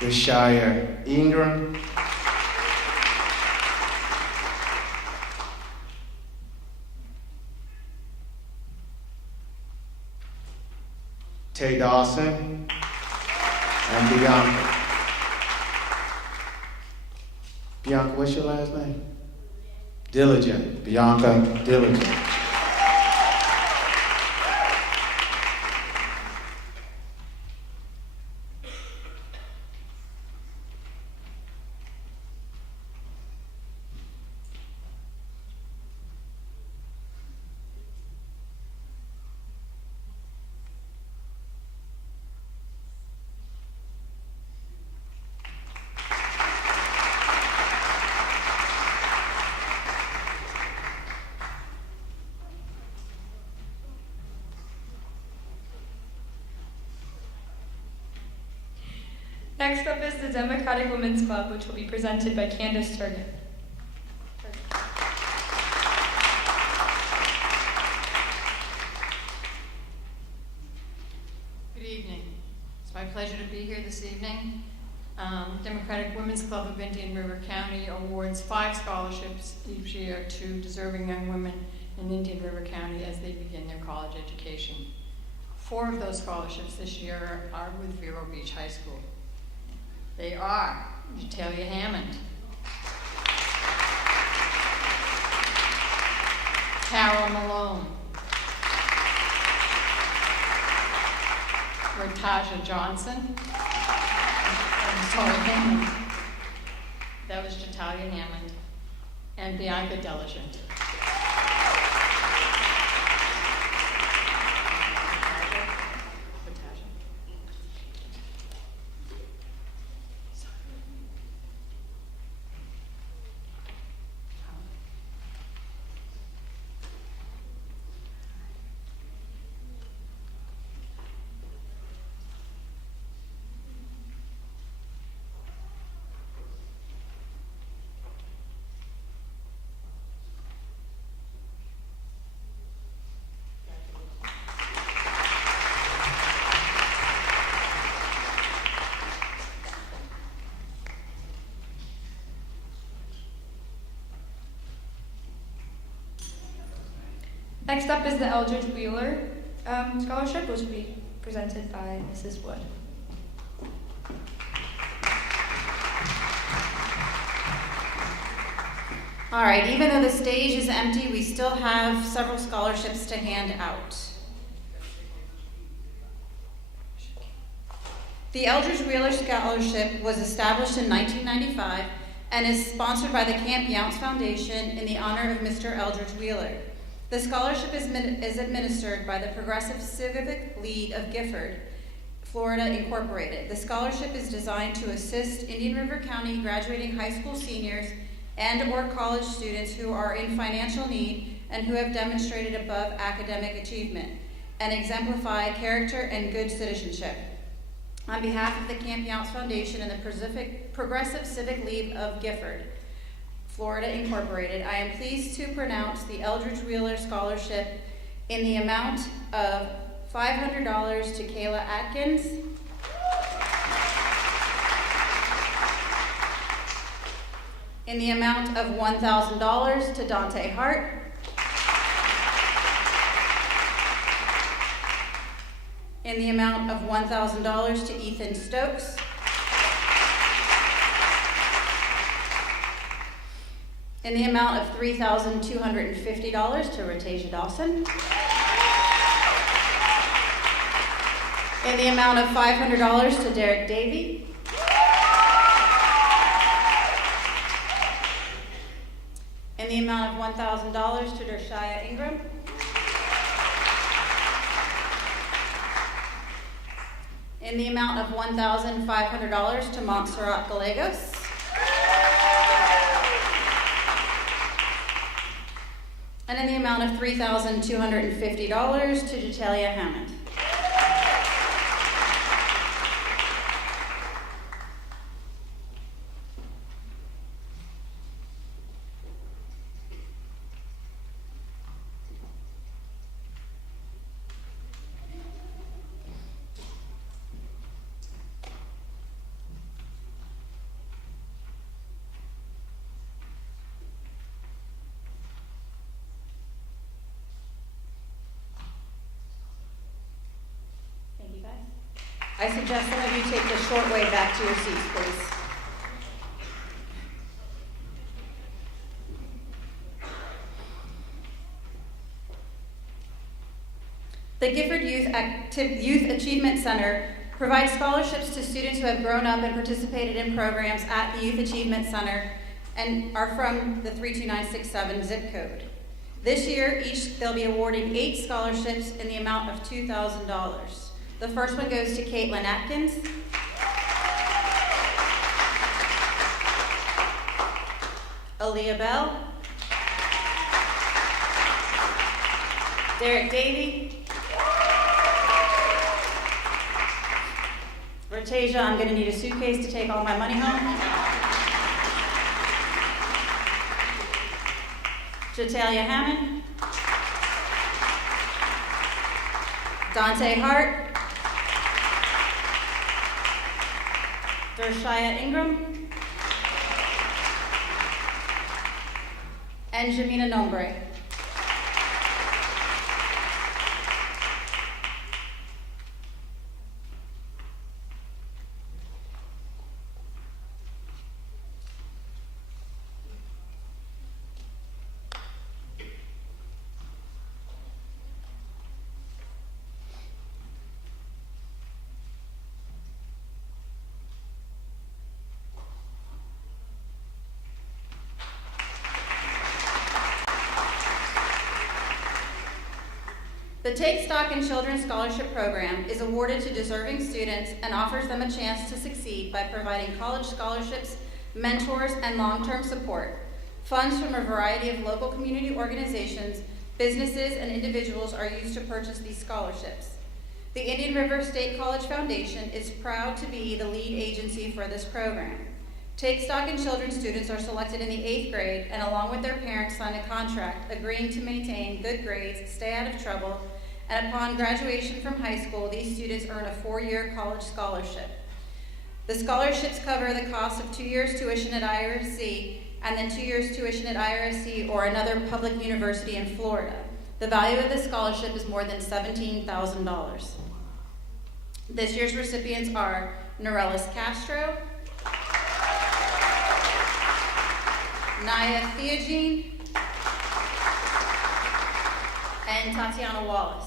Rashaya Ingram, Tay Dawson, and Bianca. Bianca, what's your last name? Diligent. Bianca Diligent. Next up is the Democratic Women's Club, which will be presented by Candace Turgan. Good evening. It's my pleasure to be here this evening. Democratic Women's Club of Indian River County awards 5 scholarships each year to deserving young women in Indian River County as they begin their college education. 4 of those scholarships this year are with Vero Beach High School. They are Jatalia Hammond, Tara Malone. Ratasha Johnson. I'm sorry, Hammond. That was Jatalia Hammond. And Bianca Diligent. Next up is the Eldridge Wheeler Scholarship, which will be presented by Mrs. Wood. All right, even though the stage is empty, we still have several scholarships to hand out. The Eldridge Wheeler Scholarship was established in 1995 and is sponsored by the Camp Younce Foundation in the honor of Mr. Eldridge Wheeler. The scholarship is administered by the Progressive Civic League of Gifford, Florida, Incorporated. The scholarship is designed to assist Indian River County graduating high school seniors and/or college students who are in financial need and who have demonstrated above academic achievement and exemplify character and good citizenship. On behalf of the Camp Younce Foundation and the Progressive Civic League of Gifford, Florida, Incorporated, I am pleased to pronounce the Eldridge Wheeler Scholarship in the amount of $500 to Kayla Atkins, in the amount of $1,000 to Dante Hart, in the amount of $1,000 to Ethan Stokes, in the amount of $3,250 to Ratasha Dawson, in the amount of $500 to Derek Davey, in the amount of $1,000 to Dershaya Ingram, in the amount of $1,500 to Montserrat Gallegos, and in the amount of $3,250 to Jatalia Hammond. I suggest some of you take the short way back to your seats, please. The Gifford Youth Achievement Center provides scholarships to students who have grown up and participated in programs at the Youth Achievement Center and are from the 32967 zip code. This year, they'll be awarding 8 scholarships in the amount of $2,000. The first one goes to Caitlin Atkins, Aaliyah Bell, Derek Davey, Ratasha, I'm going to need a suitcase to take all my money home, Jatalia Hammond, Dante Hart, Dershaya Ingram, and Jamina Nombre. The Take Stock in Children Scholarship Program is awarded to deserving students and offers them a chance to succeed by providing college scholarships, mentors, and long-term support. Funds from a variety of local community organizations, businesses, and individuals are used to purchase these scholarships. The Indian River State College Foundation is proud to be the lead agency for this program. Take Stock in Children students are selected in the 8th grade and along with their parents sign a contract agreeing to maintain good grades, stay out of trouble, and upon graduation from high school, these students earn a 4-year college scholarship. The scholarships cover the cost of 2 years tuition at IRC and then 2 years tuition at IRC or another public university in Florida. The value of the scholarship is more than $17,000. This year's recipients are Norellis Castro, Naya Theogene, and Tatiana Wallace.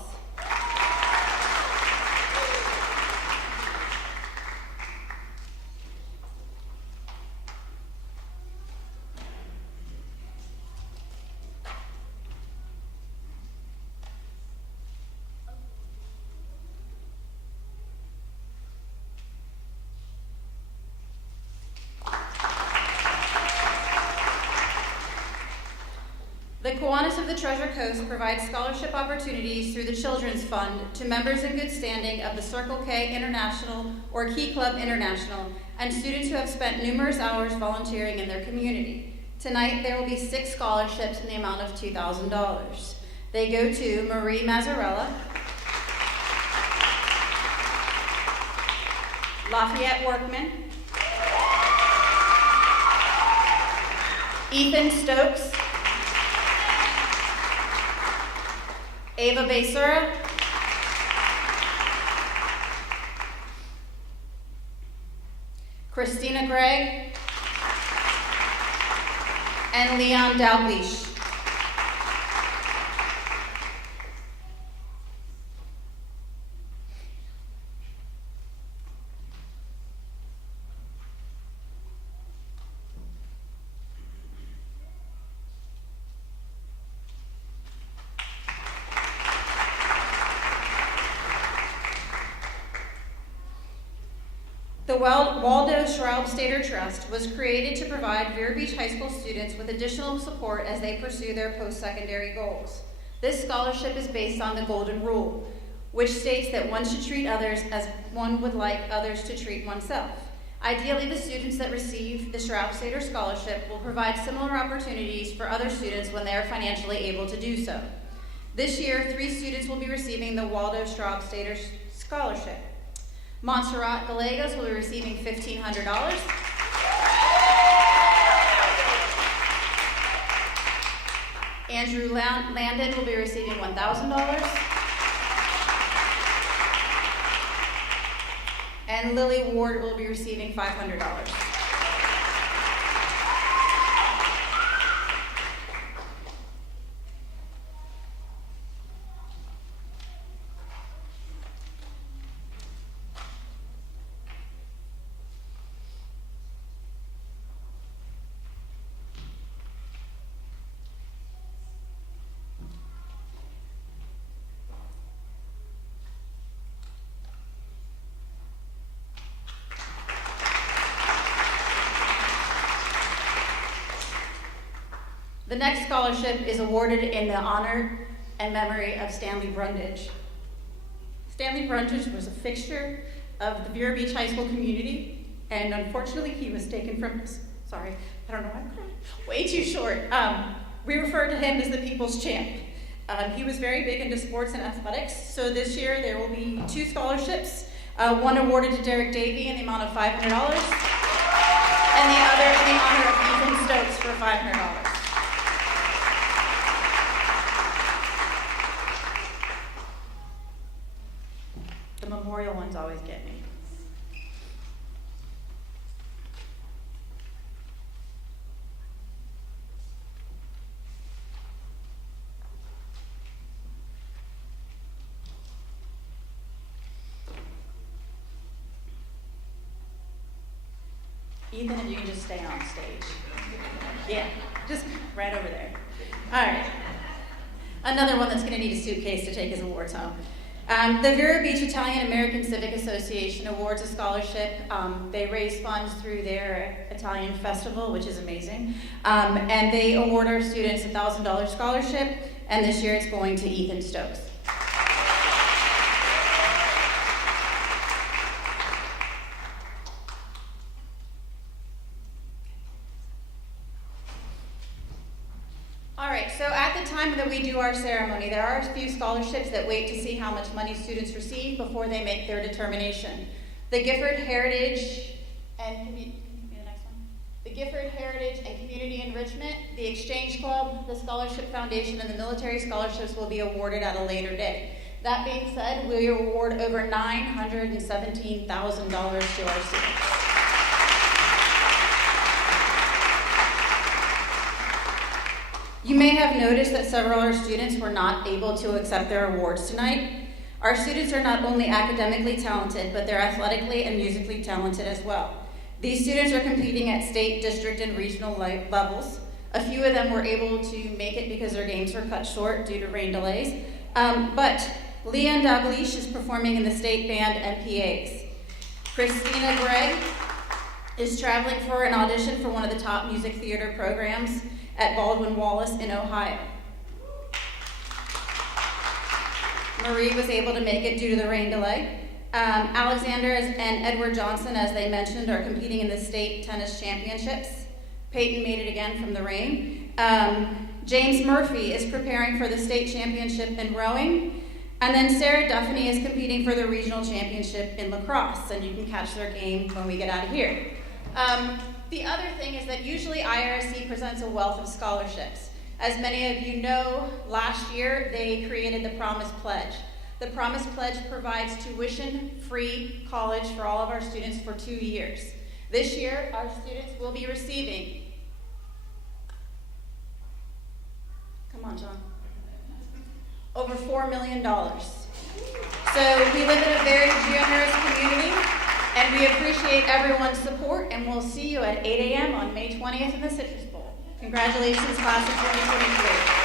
The Kiwanis of the Treasure Coast provides scholarship opportunities through the Children's Fund to members in good standing of the Circle K International or Key Club International and students who have spent numerous hours volunteering in their community. Tonight, there will be 6 scholarships in the amount of $2,000. They go to Marie Mazzarella, Lafayette Workman, Ethan Stokes, Ava Basura, Christina Gregg, and Leon Dalglish. The Waldo Schraubstater Trust was created to provide Vero Beach High School students with additional support as they pursue their post-secondary goals. This scholarship is based on the Golden Rule, which states that one should treat others as one would like others to treat oneself. Ideally, the students that receive the Schraubstater Scholarship will provide similar opportunities for other students when they are financially able to do so. This year, 3 students will be receiving the Waldo Schraubstater Scholarship. Montserrat Gallegos will be receiving $1,500. Andrew Landon will be receiving $1,000. And Lily Ward will be receiving $500. The next scholarship is awarded in the honor and memory of Stanley Brundage. Stanley Brundage was a fixture of the Vero Beach High School community, and unfortunately he was taken from us. Sorry, I don't know why I'm crying. Way too short. We refer to him as the People's Champ. He was very big into sports and athletics, so this year there will be 2 scholarships, one awarded to Derek Davey in the amount of $500, and the other in the honor of Ethan Stokes for $500. The memorial ones always get me. Ethan, if you can just stay on stage. Yeah, just right over there. All right. Another one that's going to need a suitcase to take his awards home. The Vero Beach Italian American Civic Association awards a scholarship. They raise funds through their Italian festival, which is amazing. And they award our students a $1,000 scholarship, and this year it's going to Ethan Stokes. All right, so at the time that we do our ceremony, there are a few scholarships that wait to see how much money students receive before they make their determination. The Gifford Heritage and Community Enrichment, the Exchange Club, the Scholarship Foundation, and the Military Scholarships will be awarded at a later date. That being said, we award over $917,000 to our students. You may have noticed that several of our students were not able to accept their awards tonight. Our students are not only academically talented, but they're athletically and musically talented as well. These students are competing at state, district, and regional levels. A few of them were able to make it because their games were cut short due to rain delays. But Leanne Dalglish is performing in the state band MPAs. Christina Gregg is traveling for an audition for one of the top music theater programs at Baldwin Wallace in Ohio. Marie was able to make it due to the rain delay. Alexander and Edward Johnson, as they mentioned, are competing in the state tennis championships. Peyton made it again from the rain. James Murphy is preparing for the state championship in rowing. And then Sarah Duffany is competing for the regional championship in lacrosse, and you can catch their game when we get out of here. The other thing is that usually IRSC presents a wealth of scholarships. As many of you know, last year they created the Promise Pledge. The Promise Pledge provides tuition-free college for all of our students for 2 years. This year, our students will be receiving, come on, John, over $4 million. So we live in a very generous community, and we appreciate everyone's support, and we'll see you at 8 a.m. on May 20th in the Citrus Bowl. Congratulations, class of 2023.